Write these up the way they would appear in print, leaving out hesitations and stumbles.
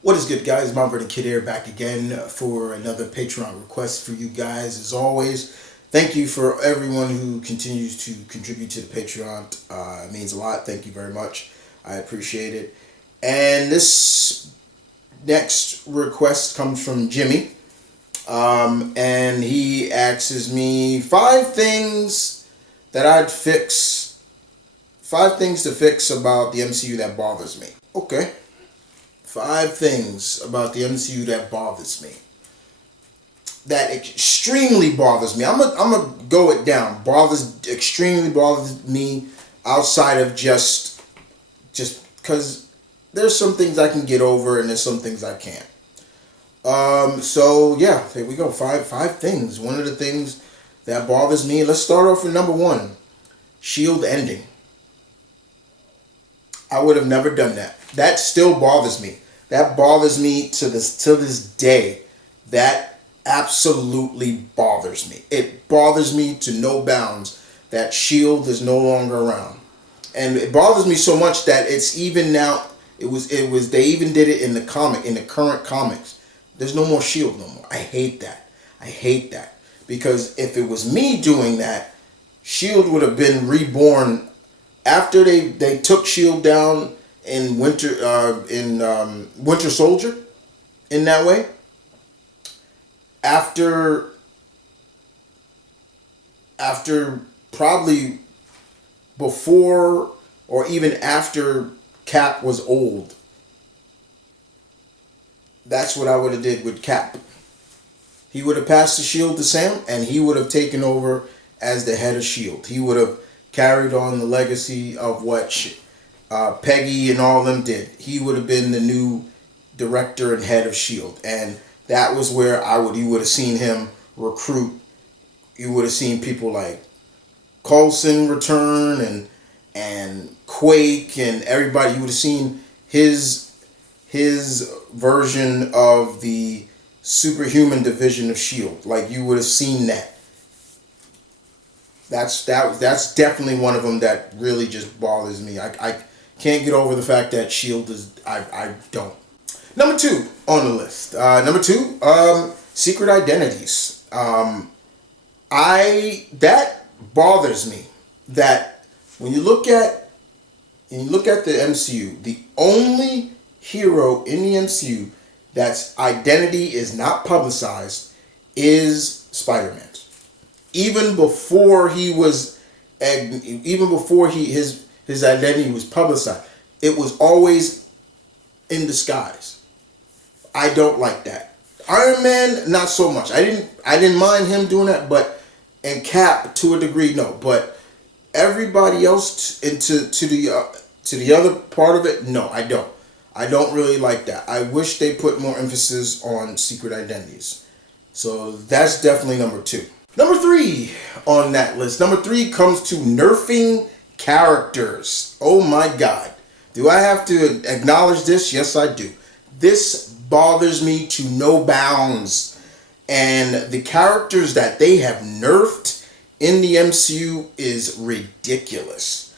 What is good, guys? M.V.K here, back again for another Patreon request for you guys. As always, thank you for everyone who continues to contribute to the Patreon. It means a lot. Thank you very much. I appreciate it. And this next request comes from Jimmy. And he asks me that I'd fix, 5 things to fix about the MCU that bothers me. Okay. 5 things about the MCU that bothers me. That extremely bothers me. I'm gonna go it down. Extremely bothers me outside of just because there's some things I can get over and there's some things I can't. So yeah, here we go. Five things. One of the things that bothers me. Let's start off with number one. Shield ending. I would have never done that. That still bothers me. That bothers me to this day. That absolutely bothers me. It bothers me to no bounds that Shield is no longer around. And it bothers me so much that it's even now it was they even did it in the current comics. There's no more Shield no more. I hate that. Because if it was me doing that, Shield would have been reborn after they took Shield down in Winter Soldier, in that way. After probably before or even after Cap was old. That's what I would have did with Cap. He would have passed the Shield to Sam, and he would have taken over as the head of Shield. He would have carried on the legacy of what Peggy and all of them did. He would have been the new director and head of Shield, and that was where you would have seen him recruit. You would have seen people like Coulson return and Quake and everybody. You would have seen his version of the superhuman division of Shield. Like, you would have seen that. That's definitely one of them that really just bothers me. I can't get over the fact that Shield is. I don't. Number 2 on the list. Number 2, secret identities. That bothers me. That when you look at the MCU, the only hero in the MCU that's identity is not publicized is Spider-Man. Even before his identity was publicized, it was always in disguise. I don't like that. Iron Man, not so much. I didn't mind him doing that, and Cap to a degree, no. But everybody else to the other part of it, no, I don't. I don't really like that. I wish they put more emphasis on secret identities. So that's definitely number 2. Number 3 on that list. Number 3 comes to nerfing characters. Oh my God. Do I have to acknowledge this? Yes, I do. This bothers me to no bounds. And the characters that they have nerfed in the MCU is ridiculous.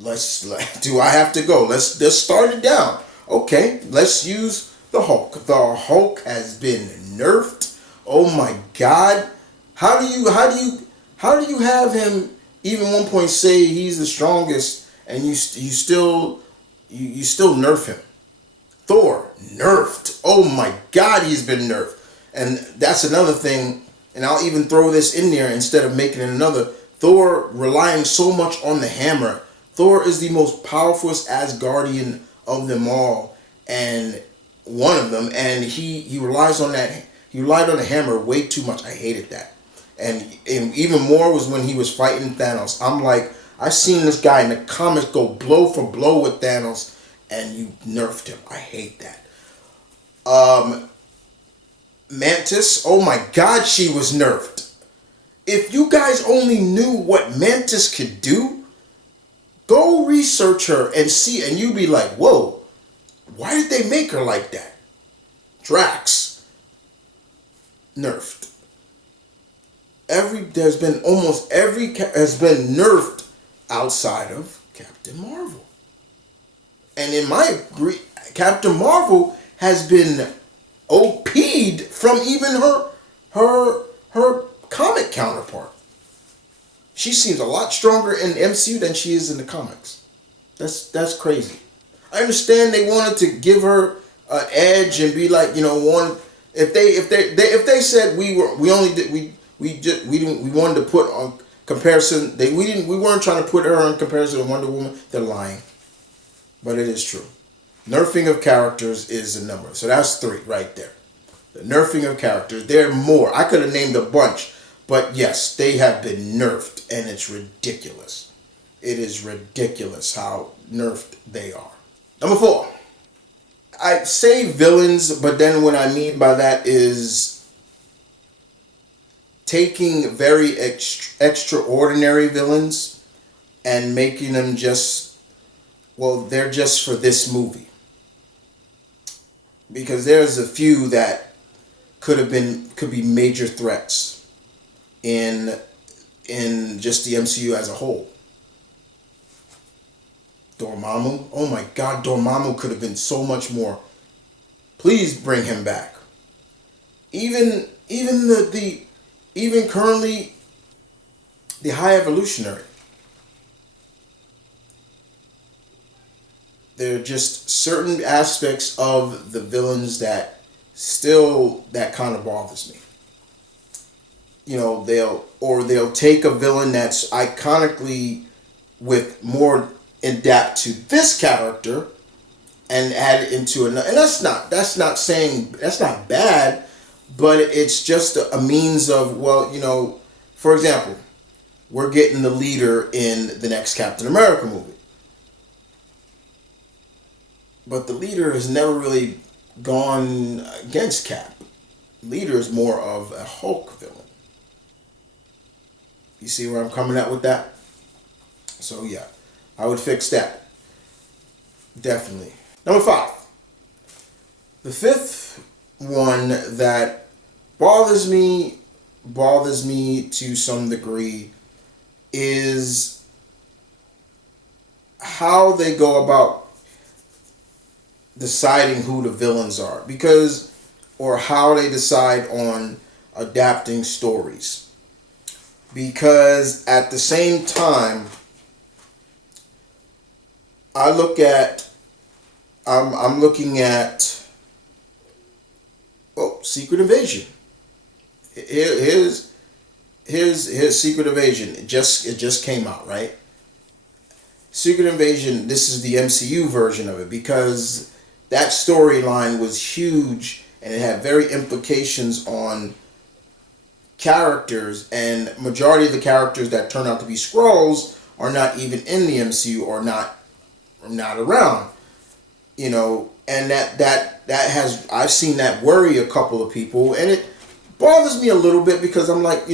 Do I have to go? Let's start it down. Okay, let's use the Hulk. The Hulk has been nerfed. Oh my God. How do you have him even one point say he's the strongest and you still nerf him? Thor nerfed. Oh my God, he's been nerfed. And that's another thing, and I'll even throw this in there instead of making it another. Thor relying so much on the hammer. Thor is the most powerful Asgardian of them all, and one of them, and he relies on that. He relied on the hammer way too much. I hated that. And even more was when he was fighting Thanos. I'm like, I've seen this guy in the comics go blow for blow with Thanos, and you nerfed him. I hate that. Mantis, oh my God, she was nerfed. If you guys only knew what Mantis could do, go research her and see, and you'd be like, whoa, why did they make her like that? Drax, nerfed. There's been almost every has been nerfed outside of Captain Marvel. And in my agree, Captain Marvel has been OP'd from even her comic counterpart. She seems a lot stronger in the MCU than she is in the comics. That's crazy. I understand they wanted to give her an edge and be like, one. If they said we wanted to put on comparison, we weren't trying to put her in comparison to Wonder Woman. They're lying, but it is true. Nerfing of characters is a number, so that's 3 right there. The nerfing of characters. There are more. I could have named a bunch, but yes, they have been nerfed, and it's ridiculous. It is ridiculous how nerfed they are. Number 4. I say villains, but then what I mean by that is taking very extraordinary villains and making them they're just for this movie. Because there's a few that could be major threats in just the MCU as a whole. Dormammu. Oh my God, Dormammu could have been so much more. Please bring him back. Even currently the High Evolutionary. There are just certain aspects of the villains that kind of bothers me. They'll take a villain that's iconically with more adapt to this character and add it into another. And that's not bad, but it's just a means of, for example, we're getting the leader in the next Captain America movie. But the leader has never really gone against Cap. Leader is more of a Hulk villain. You see where I'm coming at with that? So yeah, I would fix that. Definitely. Number 5. The 5th one that bothers me to some degree is how they go about deciding who the villains are, or how they decide on adapting stories. Because at the same time, I'm looking at Secret Invasion. Here's Secret Invasion. It just came out, right? Secret Invasion, this is the MCU version of it, because that storyline was huge and it had very implications on characters, and majority of the characters that turn out to be Skrulls are not even in the MCU or not around. And that has, I've seen that worry a couple of people, and it bothers me a little bit because I'm like,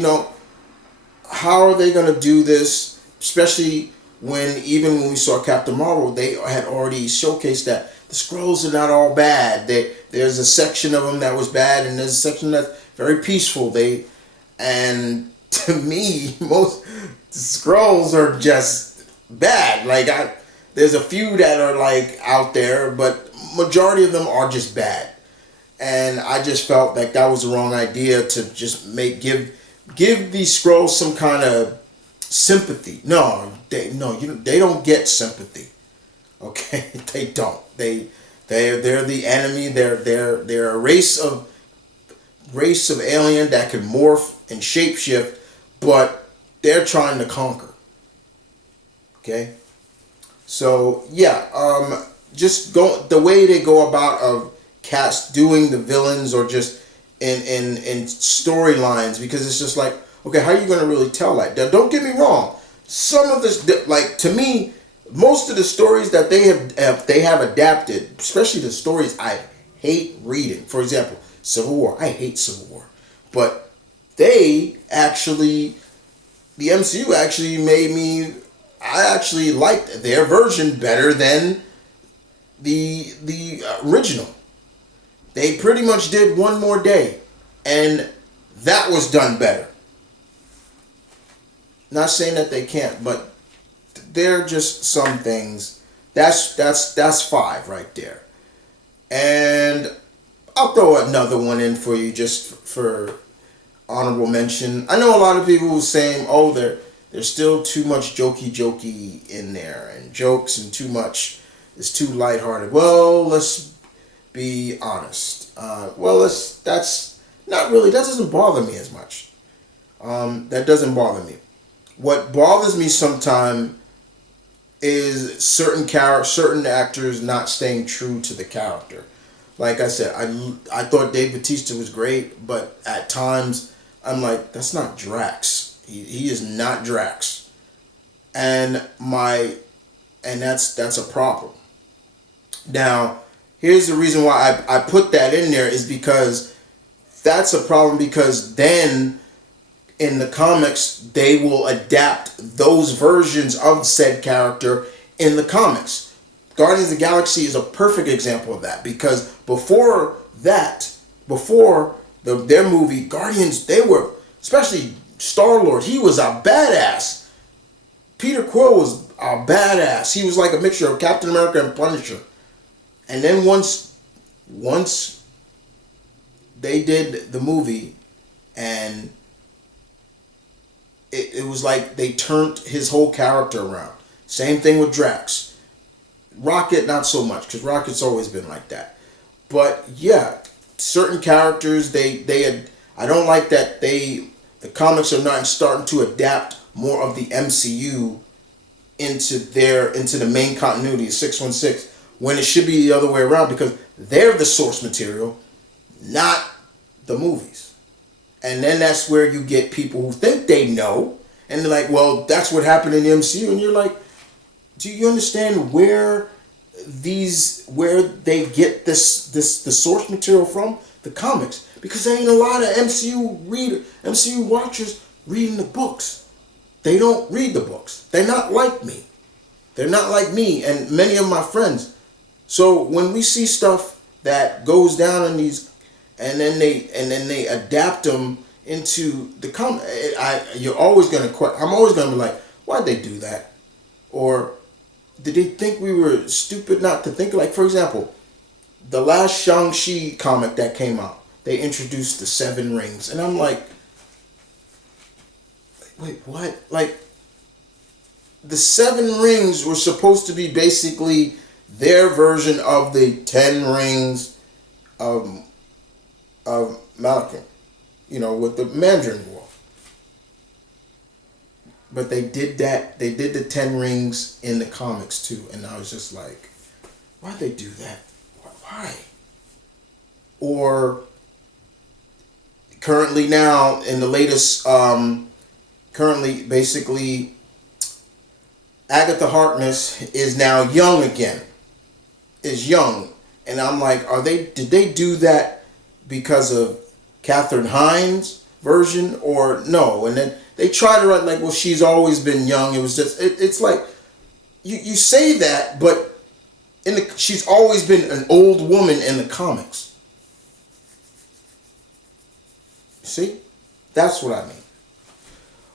how are they going to do this? Especially when we saw Captain Marvel, they had already showcased that the Skrulls are not all bad. There's a section of them that was bad, and there's a section that's very peaceful. And to me, most Skrulls are just bad. Like there's a few that are like out there, but majority of them are just bad. And I just felt like that was the wrong idea to just give these Skrulls some kind of sympathy. No, they don't get sympathy. Okay, they don't. They're the enemy. They're a race of alien that can morph and shapeshift, but they're trying to conquer. Okay, so yeah, just the way they go about of cast doing the villains or just in storylines, because it's just like, okay, how are you going to really tell that? Now, don't get me wrong. Some of this, like, to me, most of the stories that they have adapted, especially the stories I hate reading. For example, Civil War. I hate Civil War, but the MCU actually made me. I actually liked their version better than the original. They pretty much did one more day, and that was done better. Not saying that they can't, but there are just some things. That's 5 right there. And I'll throw another one in for you just for honorable mention. I know a lot of people were saying, oh, there's still too much jokey in there and jokes and too much is too lighthearted. Well, let's be honest. That's not really, that doesn't bother me as much. That doesn't bother me. What bothers me sometimes is certain actors not staying true to the character. Like I said, I thought Dave Bautista was great, but at times I'm like, that's not Drax. He is not Drax, and that's a problem. Now, here's the reason why I put that in there is because that's a problem because then in the comics they will adapt those versions of said character in the comics. Guardians of the Galaxy is a perfect example of that because before their movie Guardians, they were, especially Star-Lord, he was a badass. Peter Quill was a badass. He was like a mixture of Captain America and Punisher. And then once they did the movie and it was like they turned his whole character around. Same thing with Drax. Rocket, not so much, because Rocket's always been like that. But yeah, certain characters, I don't like that the comics are not starting to adapt more of the MCU into the main continuity of 616 when it should be the other way around because they're the source material, not the movies. And then that's where you get people who think they know and they're like, well, that's what happened in the MCU, and you're like, do you understand where they get the source material from? The comics. Because there ain't a lot of MCU watchers reading the books. They don't read the books. They're not like me. They're not like me and many of my friends. So when we see stuff that goes down in these and then they adapt them into the comic, I'm always gonna be like, why'd they do that? Or did they think we were stupid not to think? Like, for example, the last Shang-Chi comic that came out, they introduced the 7 rings. And I'm like, wait, what? Like, the 7 rings were supposed to be basically their version of the 10 rings of Malcolm, with the Mandarin War. But they did that. They did the 10 rings in the comics too, and I was just like, why'd they do that? Why? Or currently now in the latest, basically, Agatha Harkness is now young again. Is young, and I'm like, did they do that because of Katherine Hines' version or no? And then they try to write like, well, she's always been young. It was just, it's like, you say that, but she's always been an old woman in the comics. See? That's what I mean.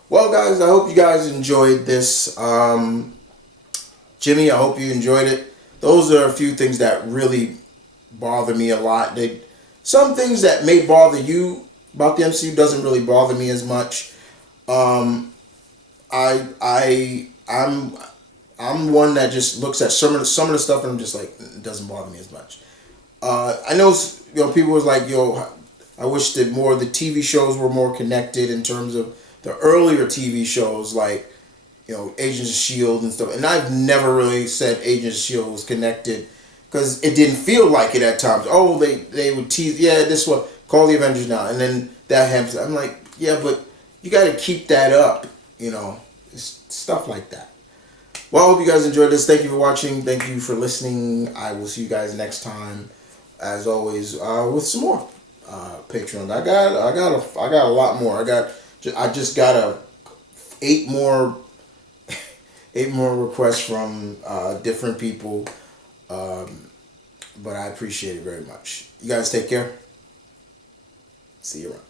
Well, guys, I hope you guys enjoyed this. Jimmy, I hope you enjoyed it. Those are a few things that really bother me a lot. Some things that may bother you about the MCU doesn't really bother me as much. I'm one that just looks at some of the stuff and I'm just like, it doesn't bother me as much. I know people was like, I wish that more of the TV shows were more connected in terms of the earlier TV shows like Agents of S.H.I.E.L.D. and stuff. And I've never really said Agents of S.H.I.E.L.D. was connected because it didn't feel like it at times. Oh, they would tease, this one, call the Avengers now. And then that happens. I'm like, yeah, but you got to keep that up, it's stuff like that. Well, I hope you guys enjoyed this. Thank you for watching. Thank you for listening. I will see you guys next time, as always, with some more Patreon. I got a lot more. I just got 8 more requests from different people, but I appreciate it very much. You guys take care. See you around.